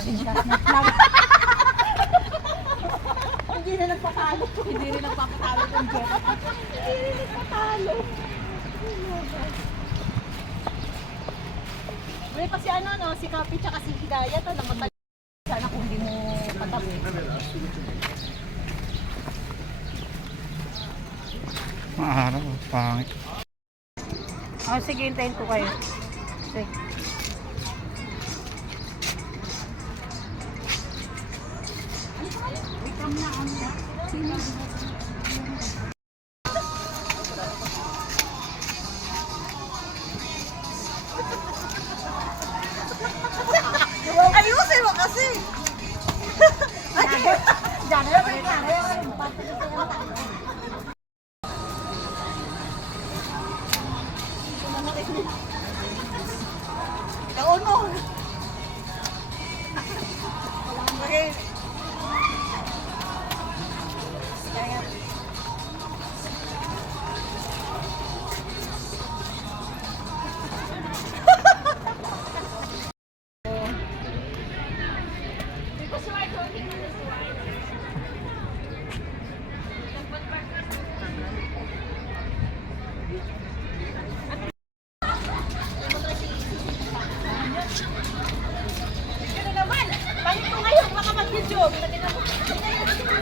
tapusin siya. Hindi na nagpapalo. Hindi rin nagpapatalo ng Jet. Hindi rin nagpapalo. May pa si ano, no? Si Kapi tsaka si Hidayah to, nakatalo. Sana kung hindi mo patabi. Maaraw, pangit. Oh, sige, hintayin ko kayo. Sige. Ayusin mo kasi. Taon mo. Okay.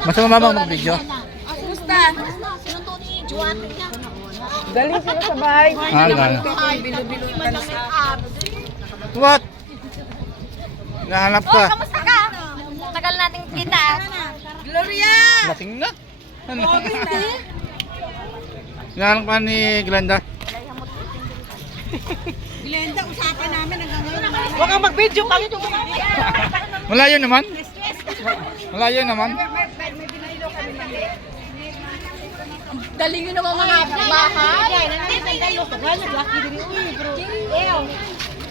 Mas mababang mag-video. Kumusta? Sinundo ni Juwate niya. Galing sila sa bahay. Galing. Bilo-bilo What? Nahanap ka. Kamusta ka? Tagal nating kita. Gloria! Lasing na. Ano? Nahanap ka ni Glenda. Glenda, usapan namin hanggang ngayon. Huwag kang mag-video. Pangit yung mga Malayo naman. Malayo naman. Daling nyo naman mga bahay.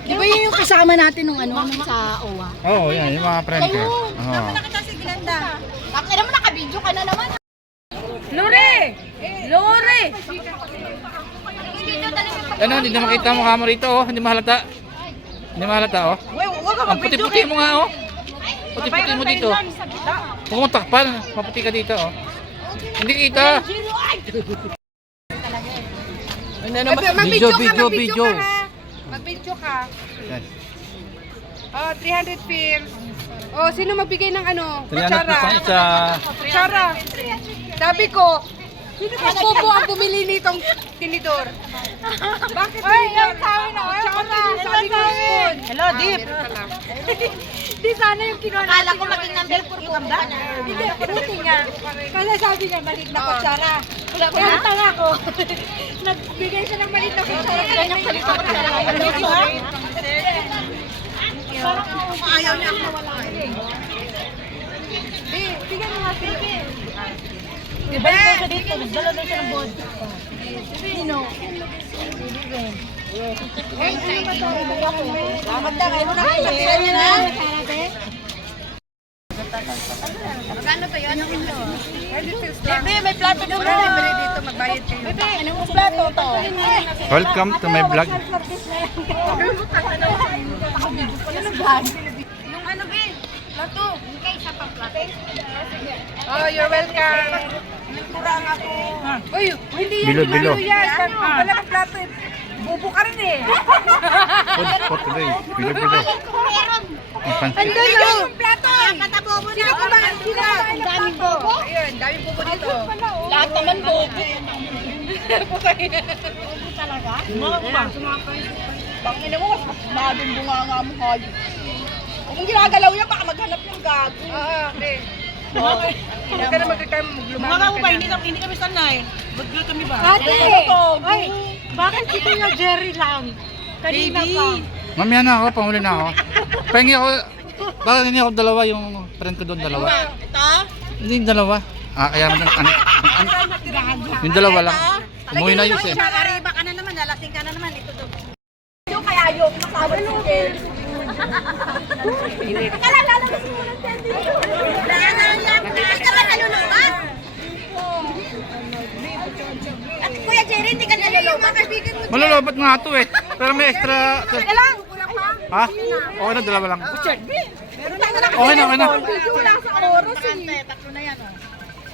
Di ba yun yung kasama natin nung ano, nung sa OWA? Oo, yan. Yung mga friend ko. Oo. Nakita si Glenda. Bakit naman naka-video ka na naman? Lore! Lore! Ano, hindi na makita mo mukha mo rito, oh. Hindi mahalata. Hindi mahalata, oh. Huwag ka Ang puti-puti mo nga, oh. Puti-puti mo dito. Huwag mo takpan. Maputi ka dito, oh. Hindi kita. Video. Mag-video ka. Yan. Oh, 300 pills. Oh, sino magbigay ng ano? 300 pesos isa. Kutsara. Sabi ko, sino ba bobo ang bumili nitong tinidor? Bakit tinidor? Kutsara. Sabi ko, spoon. Hello, Deep. Di sana yung kinuha natin. Kala ko maging number 4 yung ba? Hindi, buti nga. Kala sabi niya, maliit na kutsara. Kaya tanga ko. Nagbigay siya ng maliit na kutsara. Ganyang palit ako sa Ayaw niya ako nawala. Bigyan mo nga sige. Diba ito siya dito? Nagdala na siya ng bod. Sino? Salamat na kayo na. Pagkilan niya na. Magkano ba yun? Bebe, may plato doon. Bebe, dito magbayad kayo. Bebe, anong plato to? Welcome to my vlog. Yung ano, be? Plato. Okay, isa pang plato. Oh, you're welcome. Nagkurang ako. Uy, hindi yan. Bilo. Yan. Wala kang plato eh. Bubo ka rin eh. Food for today. Bilo. Ang pansit. Andun yung plato eh. Sino kumain sila? Ang daming bobo. Ayun, daming bobo dito. Lahat naman bobo. Talaga? Pangina mo, mas madong bunganga mo kayo. Kung ginagalaw niya, baka maghanap ng gago. Oo, okay. Huwag ka na mag-return, maglumangan ka na. Hindi kami sanay. Mag-girl kami ba? Ate! Ay, bakit si Kuya Jerry lang? Kanina pa. Mamaya na ako, panguli na ako. Pahingi ako, baka hindi ako dalawa yung friend ko doon, dalawa. Ito? Hindi yung dalawa. Kaya mo yung dalawa lang. Umuwi na yun eh. Ariba ka na naman, nalasing ka na naman. Ito daw. Yung kaya yung masawa si Kel. Kala lalabas mo ng Kel dito. Hindi ka ba nalulubat? At Kuya Jerry, hindi ka nalulubat. Malulobot nga ito eh. Pero may extra. Teka lang. Kulang pa. Ha? Okay na, dalawa lang. Okay na, okay na. Video wala sa oras eh. Tatlo na yan, oh.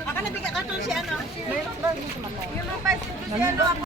Aka nabigyan ka to si ano? Yung mga